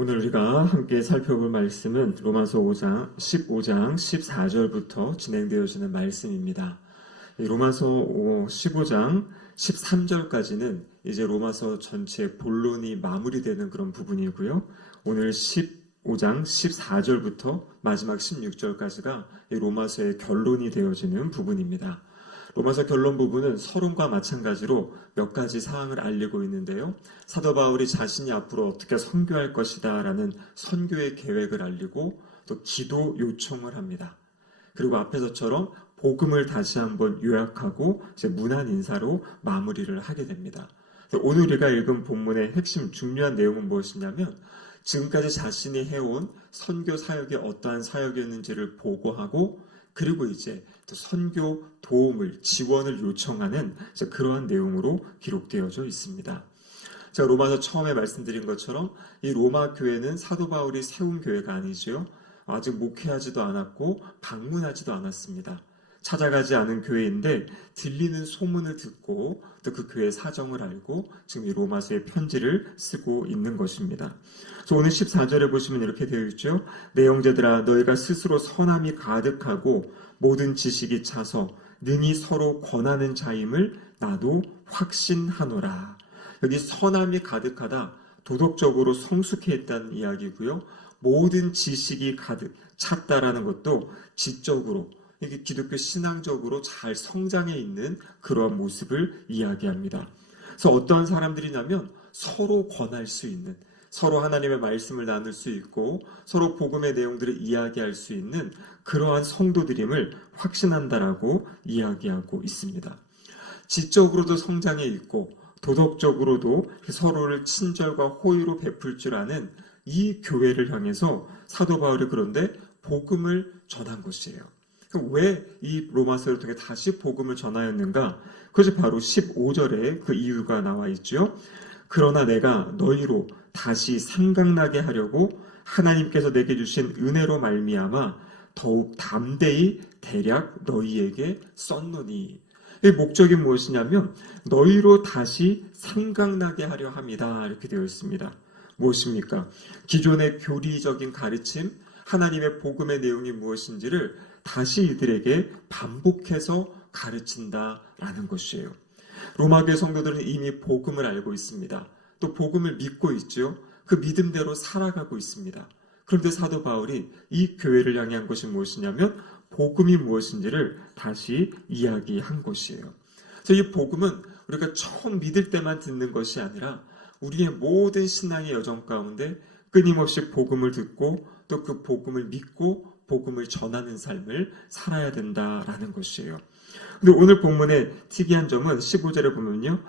오늘 우리가 함께 살펴볼 말씀은 로마서 15장 14절부터 진행되어지는 말씀입니다. 로마서 15장 13절까지는 이제 로마서 전체 본론이 마무리되는 그런 부분이고요. 오늘 15장 14절부터 마지막 16절까지가 로마서의 결론이 되어지는 부분입니다. 로마서 결론 부분은 서론과 마찬가지로 몇 가지 사항을 알리고 있는데요. 사도 바울이 자신이 앞으로 어떻게 선교할 것이다 라는 선교의 계획을 알리고 또 기도 요청을 합니다. 그리고 앞에서처럼 복음을 다시 한번 요약하고 이제 문안 인사로 마무리를 하게 됩니다. 오늘 우리가 읽은 본문의 핵심 중요한 내용은 무엇이냐면 지금까지 자신이 해온 선교 사역이 어떠한 사역이었는지를 보고하고 그리고 이제 또 선교 도움을 지원을 요청하는 그러한 내용으로 기록되어져 있습니다. 제가 로마서 처음에 말씀드린 것처럼 이 로마 교회는 사도 바울이 세운 교회가 아니죠. 아직 목회하지도 않았고 방문하지도 않았습니다. 찾아가지 않은 교회인데 들리는 소문을 듣고 또 그 교회의 사정을 알고 지금 이 로마서의 편지를 쓰고 있는 것입니다. 그래서 오늘 14절에 보시면 이렇게 되어 있죠. 내 형제들아 너희가 스스로 선함이 가득하고 모든 지식이 차서 능히 서로 권하는 자임을 나도 확신하노라. 여기 선함이 가득하다, 도덕적으로 성숙해 있다는 이야기고요. 모든 지식이 가득 찼다라는 것도 지적으로 이게 기독교 신앙적으로 잘 성장해 있는 그러한 모습을 이야기합니다. 그래서 어떠한 사람들이냐면 서로 권할 수 있는, 서로 하나님의 말씀을 나눌 수 있고 서로 복음의 내용들을 이야기할 수 있는 그러한 성도들임을 확신한다라고 이야기하고 있습니다. 지적으로도 성장해 있고 도덕적으로도 서로를 친절과 호의로 베풀 줄 아는 이 교회를 향해서 사도 바울이 그런데 복음을 전한 것이에요. 왜 이 로마서를 통해 다시 복음을 전하였는가? 그것이 바로 15절에 그 이유가 나와 있죠. 그러나 내가 너희로 다시 생각나게 하려고 하나님께서 내게 주신 은혜로 말미암아 더욱 담대히 대략 너희에게 썼노니. 이 목적이 무엇이냐면 너희로 다시 생각나게 하려 합니다. 이렇게 되어 있습니다. 무엇입니까? 기존의 교리적인 가르침, 하나님의 복음의 내용이 무엇인지를 다시 이들에게 반복해서 가르친다라는 것이에요. 로마교회 성도들은 이미 복음을 알고 있습니다. 또 복음을 믿고 있죠. 그 믿음대로 살아가고 있습니다. 그런데 사도 바울이 이 교회를 향해 한 것이 무엇이냐면 복음이 무엇인지를 다시 이야기한 것이에요. 그래서 이 복음은 우리가 처음 믿을 때만 듣는 것이 아니라 우리의 모든 신앙의 여정 가운데 끊임없이 복음을 듣고 또 그 복음을 믿고 복음을 전하는 삶을 살아야 된다라는 것이에요. 근데 오늘 본문의 특이한 점은 15절에 보면요.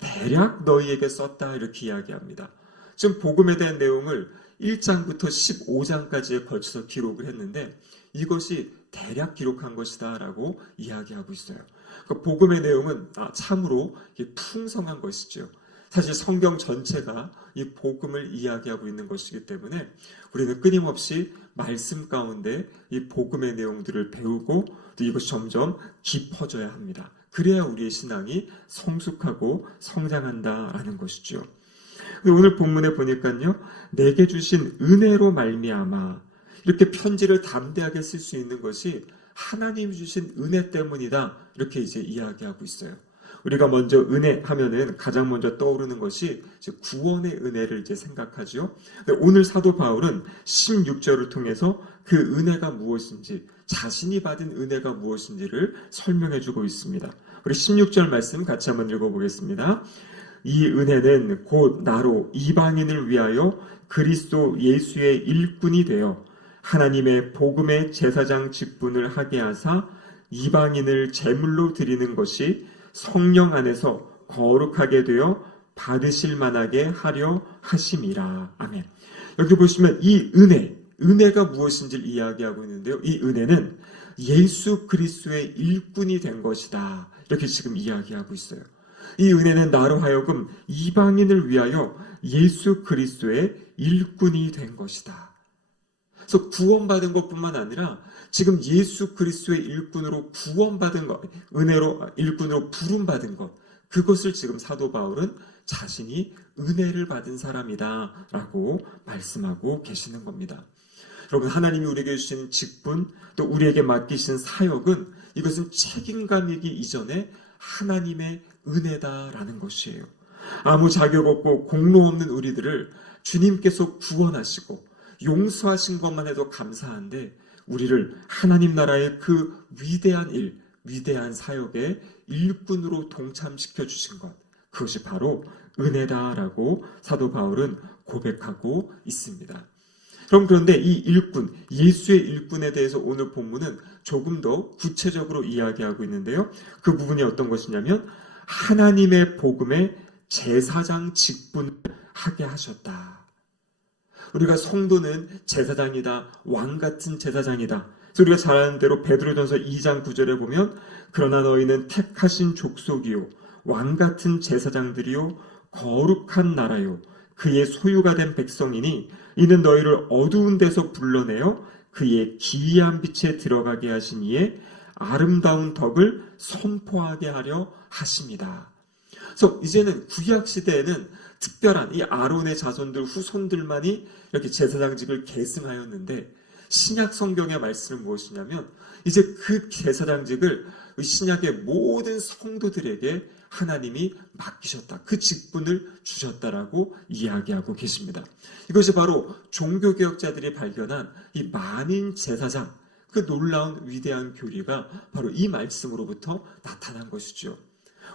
대략 너희에게 썼다 이렇게 이야기합니다. 지금 복음에 대한 내용을 1장부터 15장까지에 걸쳐서 기록을 했는데 이것이 대략 기록한 것이다 라고 이야기하고 있어요. 그러니까 복음의 내용은 참으로 풍성한 것이죠. 사실 성경 전체가 이 복음을 이야기하고 있는 것이기 때문에 우리는 끊임없이 말씀 가운데 이 복음의 내용들을 배우고 또 이것이 점점 깊어져야 합니다. 그래야 우리의 신앙이 성숙하고 성장한다라는 것이죠. 오늘 본문에 보니까요. 내게 주신 은혜로 말미암아 이렇게 편지를 담대하게 쓸 수 있는 것이 하나님이 주신 은혜 때문이다. 이렇게 이제 이야기하고 있어요. 우리가 먼저 은혜 하면은 가장 먼저 떠오르는 것이 구원의 은혜를 이제 생각하죠. 오늘 사도 바울은 16절을 통해서 그 은혜가 무엇인지, 자신이 받은 은혜가 무엇인지를 설명해 주고 있습니다. 우리 16절 말씀 같이 한번 읽어보겠습니다. 이 은혜는 곧 나로 이방인을 위하여 그리스도 예수의 일꾼이 되어 하나님의 복음의 제사장 직분을 하게 하사 이방인을 제물로 드리는 것이 성령 안에서 거룩하게 되어 받으실 만하게 하려 하심이라. 아멘. 여기 보시면 이 은혜가 무엇인지를 이야기하고 있는데요. 이 은혜는 예수 그리스도의 일꾼이 된 것이다. 이렇게 지금 이야기하고 있어요. 이 은혜는 나로 하여금 이방인을 위하여 예수 그리스도의 일꾼이 된 것이다. 그래서 구원받은 것뿐만 아니라 지금 예수 그리스도의 일꾼으로 구원받은 것, 은혜로 일꾼으로 부름받은 것, 그것을 지금 사도 바울은 자신이 은혜를 받은 사람이다 라고 말씀하고 계시는 겁니다. 여러분, 하나님이 우리에게 주신 직분, 또 우리에게 맡기신 사역은 이것은 책임감이기 이전에 하나님의 은혜다라는 것이에요. 아무 자격 없고 공로 없는 우리들을 주님께서 구원하시고 용서하신 것만 해도 감사한데, 우리를 하나님 나라의 그 위대한 일, 위대한 사역의 일꾼으로 동참시켜 주신 것, 그것이 바로 은혜다라고 사도 바울은 고백하고 있습니다. 그런데 이 일꾼, 예수의 일꾼에 대해서 오늘 본문은 조금 더 구체적으로 이야기하고 있는데요. 그 부분이 어떤 것이냐면 하나님의 복음의 제사장 직분을 하게 하셨다. 우리가 성도는 제사장이다, 왕 같은 제사장이다. 그래서 우리가 잘 아는 대로 베드로전서 2장 9절에 보면 그러나 너희는 택하신 족속이요 왕 같은 제사장들이요 거룩한 나라요 그의 소유가 된 백성이니 이는 너희를 어두운 데서 불러내어 그의 기이한 빛에 들어가게 하신 이의 아름다운 덕을 선포하게 하려 하십니다. 그래서 이제는 구약 시대에는 특별한 이 아론의 자손들 후손들만이 이렇게 제사장직을 계승하였는데, 신약 성경의 말씀은 무엇이냐면 이제 그 제사장직을 신약의 모든 성도들에게 하나님이 맡기셨다. 그 직분을 주셨다라고 이야기하고 계십니다. 이것이 바로 종교개혁자들이 발견한 이 만인 제사장, 그 놀라운 위대한 교리가 바로 이 말씀으로부터 나타난 것이죠.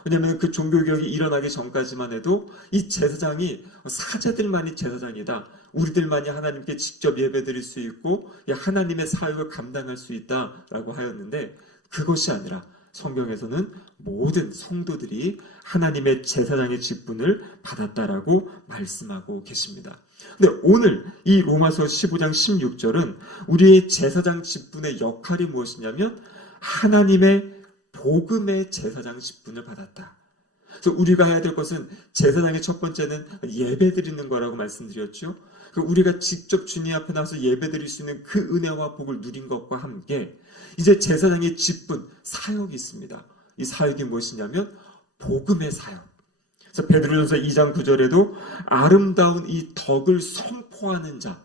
왜냐하면 그 종교개혁이 일어나기 전까지만 해도 이 제사장이 사제들만이 제사장이다, 우리들만이 하나님께 직접 예배드릴 수 있고 하나님의 사역을 감당할 수 있다라고 하였는데, 그것이 아니라 성경에서는 모든 성도들이 하나님의 제사장의 직분을 받았다라고 말씀하고 계십니다. 근데 오늘 이 로마서 15장 16절은 우리의 제사장 직분의 역할이 무엇이냐면 하나님의 복음의 제사장 직분을 받았다. 그래서 우리가 해야 될 것은, 제사장의 첫 번째는 예배 드리는 거라고 말씀드렸죠. 우리가 직접 주님 앞에 나서 예배 드릴 수 있는 그 은혜와 복을 누린 것과 함께 이제 제사장의 직분, 사역이 있습니다. 이 사역이 무엇이냐면 복음의 사역. 그래서 베드로전서 2장 9절에도 아름다운 이 덕을 선포하는 자,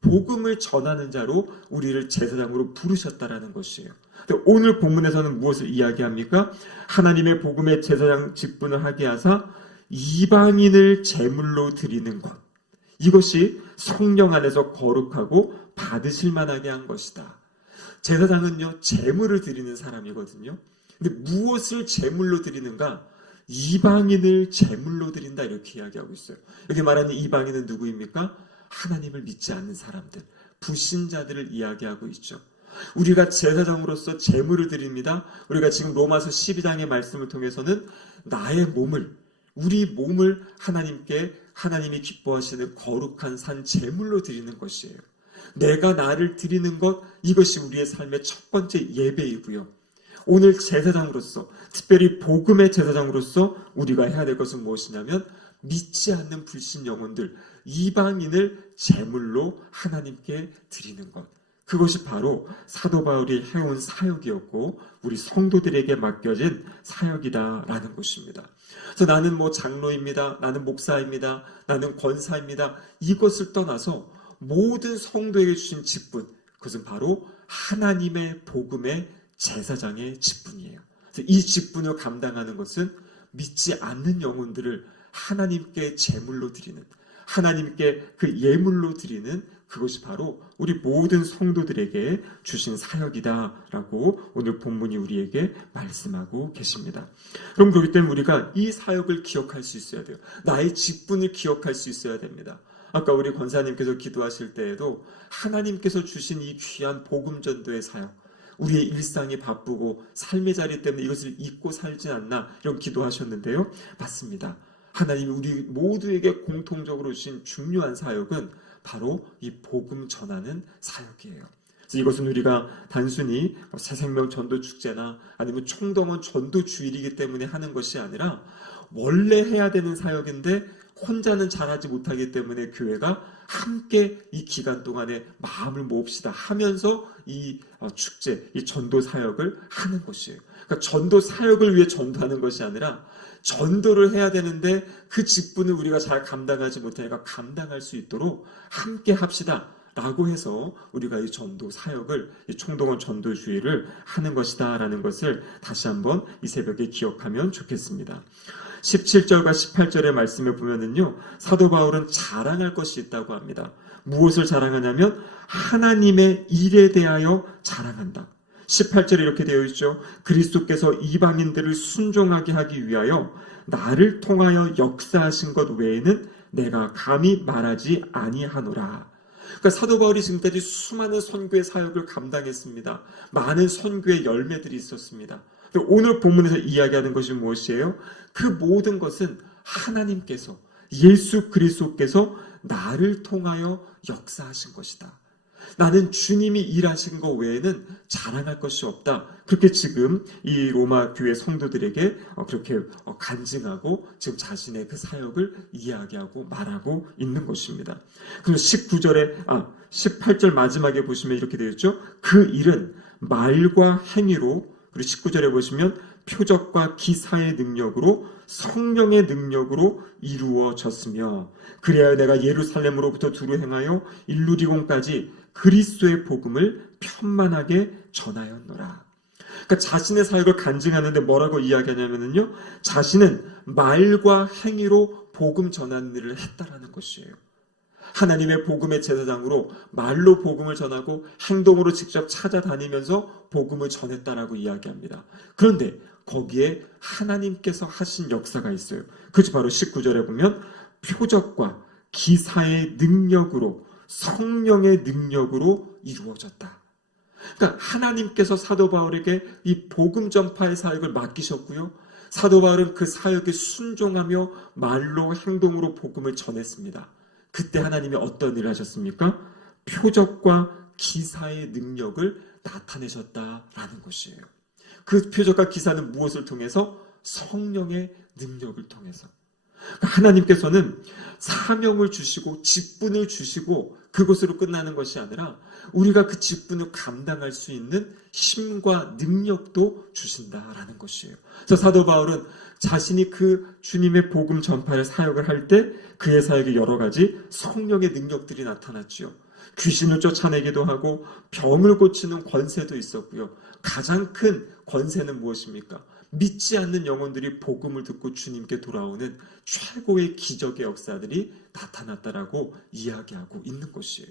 복음을 전하는 자로 우리를 제사장으로 부르셨다라는 것이에요. 오늘 본문에서는 무엇을 이야기합니까? 하나님의 복음의 제사장 직분을 하게 하사 이방인을 제물로 드리는 것, 이것이 성령 안에서 거룩하고 받으실 만하게 한 것이다. 제사장은요, 제물을 드리는 사람이거든요. 근데 무엇을 제물로 드리는가? 이방인을 제물로 드린다, 이렇게 이야기하고 있어요. 여기 말하는 이방인은 누구입니까? 하나님을 믿지 않는 사람들, 불신자들을 이야기하고 있죠. 우리가 제사장으로서 제물을 드립니다. 우리가 지금 로마서 12장의 말씀을 통해서는 나의 몸을, 우리 몸을 하나님께, 하나님이 기뻐하시는 거룩한 산 제물로 드리는 것이에요. 내가 나를 드리는 것, 이것이 우리의 삶의 첫 번째 예배이고요. 오늘 제사장으로서, 특별히 복음의 제사장으로서 우리가 해야 될 것은 무엇이냐면 믿지 않는 불신 영혼들, 이방인을 제물로 하나님께 드리는 것, 그것이 바로 사도 바울이 해온 사역이었고 우리 성도들에게 맡겨진 사역이다라는 것입니다. 그래서 나는 장로입니다, 나는 목사입니다, 나는 권사입니다, 이것을 떠나서 모든 성도에게 주신 직분, 그것은 바로 하나님의 복음의 제사장의 직분이에요. 그래서 이 직분을 감당하는 것은 믿지 않는 영혼들을 하나님께 제물로 드리는, 하나님께 그 예물로 드리는, 그것이 바로 우리 모든 성도들에게 주신 사역이다라고 오늘 본문이 우리에게 말씀하고 계십니다. 그럼 그렇기 때문에 우리가 이 사역을 기억할 수 있어야 돼요. 나의 직분을 기억할 수 있어야 됩니다. 아까 우리 권사님께서 기도하실 때에도 하나님께서 주신 이 귀한 복음 전도의 사역, 우리의 일상이 바쁘고 삶의 자리 때문에 이것을 잊고 살지 않나, 이런 기도하셨는데요. 맞습니다. 하나님이 우리 모두에게 공통적으로 주신 중요한 사역은 바로 이 복음 전하는 사역이에요. 그래서 이것은 우리가 단순히 새생명 전도 축제나 아니면 총동원 전도 주일이기 때문에 하는 것이 아니라 원래 해야 되는 사역인데 혼자는 잘하지 못하기 때문에 교회가 함께 이 기간 동안에 마음을 모읍시다 하면서 이 축제, 이 전도 사역을 하는 것이에요. 그러니까 전도 사역을 위해 전도하는 것이 아니라 전도를 해야 되는데 그 직분을 우리가 잘 감당하지 못하니까 감당할 수 있도록 함께 합시다 라고 해서 우리가 이 전도 사역을, 이 총동원 전도주의를 하는 것이다 라는 것을 다시 한번 이 새벽에 기억하면 좋겠습니다. 17절과 18절의 말씀을 보면은요, 사도 바울은 자랑할 것이 있다고 합니다. 무엇을 자랑하냐면 하나님의 일에 대하여 자랑한다. 18절에 이렇게 되어 있죠. 그리스도께서 이방인들을 순종하게 하기 위하여 나를 통하여 역사하신 것 외에는 내가 감히 말하지 아니하노라. 그러니까 사도 바울이 지금까지 수많은 선교의 사역을 감당했습니다. 많은 선교의 열매들이 있었습니다. 오늘 본문에서 이야기하는 것이 무엇이에요? 그 모든 것은 하나님께서, 예수 그리스도께서 나를 통하여 역사하신 것이다. 나는 주님이 일하신 것 외에는 자랑할 것이 없다. 그렇게 지금 이 로마 교회 성도들에게 그렇게 간증하고 지금 자신의 그 사역을 이야기하고 말하고 있는 것입니다. 그리고 18절 마지막에 보시면 이렇게 되어 있죠. 그 일은 말과 행위로, 그리고 19절에 보시면 표적과 기사의 능력으로, 성령의 능력으로 이루어졌으며 그래야 내가 예루살렘으로부터 두루 행하여 일루리곤까지 그리스도의 복음을 편만하게 전하였노라. 그러니까 자신의 사역을 간증하는데 뭐라고 이야기하냐면요, 자신은 말과 행위로 복음 전하는 일을 했다라는 것이에요. 하나님의 복음의 제사장으로 말로 복음을 전하고 행동으로 직접 찾아다니면서 복음을 전했다라고 이야기합니다. 그런데 거기에 하나님께서 하신 역사가 있어요. 그것이 바로 19절에 보면 표적과 기사의 능력으로, 성령의 능력으로 이루어졌다. 그러니까 하나님께서 사도 바울에게 이 복음 전파의 사역을 맡기셨고요. 사도 바울은 그 사역에 순종하며 말로 행동으로 복음을 전했습니다. 그때 하나님이 어떤 일을 하셨습니까? 표적과 기사의 능력을 나타내셨다라는 것이에요. 그 표적과 기사는 무엇을 통해서? 성령의 능력을 통해서. 하나님께서는 사명을 주시고 직분을 주시고 그것으로 끝나는 것이 아니라 우리가 그 직분을 감당할 수 있는 힘과 능력도 주신다라는 것이에요. 그래서 사도 바울은 자신이 그 주님의 복음 전파를 사역을 할 때 그의 사역에 여러 가지 성령의 능력들이 나타났지요. 귀신을 쫓아내기도 하고 병을 고치는 권세도 있었고요. 가장 큰 권세는 무엇입니까? 믿지 않는 영혼들이 복음을 듣고 주님께 돌아오는 최고의 기적의 역사들이 나타났다라고 이야기하고 있는 것이에요.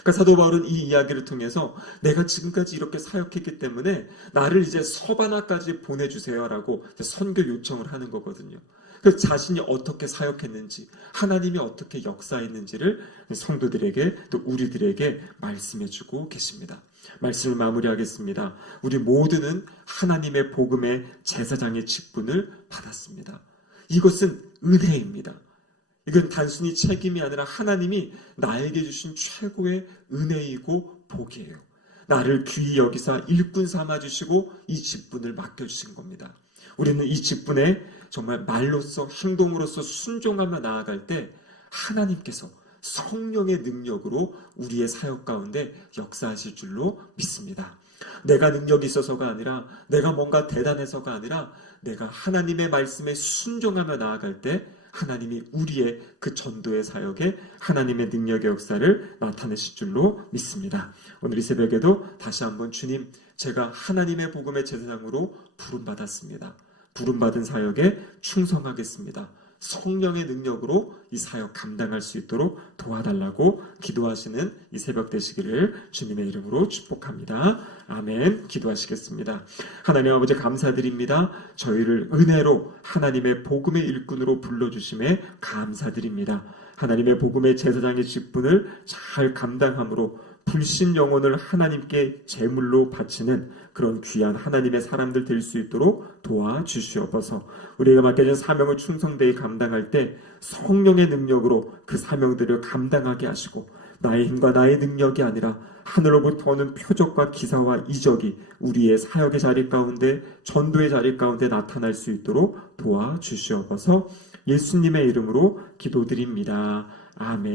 그러니까 사도 바울은 이 이야기를 통해서 내가 지금까지 이렇게 사역했기 때문에 나를 이제 서바나까지 보내주세요라고 선교 요청을 하는 거거든요. 그래서 자신이 어떻게 사역했는지, 하나님이 어떻게 역사했는지를 성도들에게 또 우리들에게 말씀해주고 계십니다. 말씀을 마무리하겠습니다. 우리 모두는 하나님의 복음의 제사장의 직분을 받았습니다. 이것은 은혜입니다. 이건 단순히 책임이 아니라 하나님이 나에게 주신 최고의 은혜이고 복이에요. 나를 귀히 여기사 일꾼 삼아주시고 이 직분을 맡겨주신 겁니다. 우리는 이 직분에 정말 말로써 행동으로써 순종하며 나아갈 때 하나님께서 성령의 능력으로 우리의 사역 가운데 역사하실 줄로 믿습니다. 내가 능력이 있어서가 아니라 내가 뭔가 대단해서가 아니라 내가 하나님의 말씀에 순종하며 나아갈 때 하나님이 우리의 그 전도의 사역에 하나님의 능력의 역사를 나타내실 줄로 믿습니다. 오늘 이 새벽에도 다시 한번 주님, 제가 하나님의 복음의 제사장으로 부름받았습니다. 부름받은 사역에 충성하겠습니다. 성령의 능력으로 이 사역 감당할 수 있도록 도와달라고 기도하시는 이 새벽 되시기를 주님의 이름으로 축복합니다. 아멘. 기도하시겠습니다. 하나님 아버지 감사드립니다. 저희를 은혜로 하나님의 복음의 일꾼으로 불러주심에 감사드립니다. 하나님의 복음의 제사장의 직분을 잘 감당함으로 불신 영혼을 하나님께 제물로 바치는 그런 귀한 하나님의 사람들 될 수 있도록 도와주시옵소서. 우리가 맡겨진 사명을 충성되이 감당할 때 성령의 능력으로 그 사명들을 감당하게 하시고 나의 힘과 나의 능력이 아니라 하늘로부터 오는 표적과 기사와 이적이 우리의 사역의 자리 가운데 전도의 자리 가운데 나타날 수 있도록 도와주시옵소서. 예수님의 이름으로 기도드립니다. 아멘.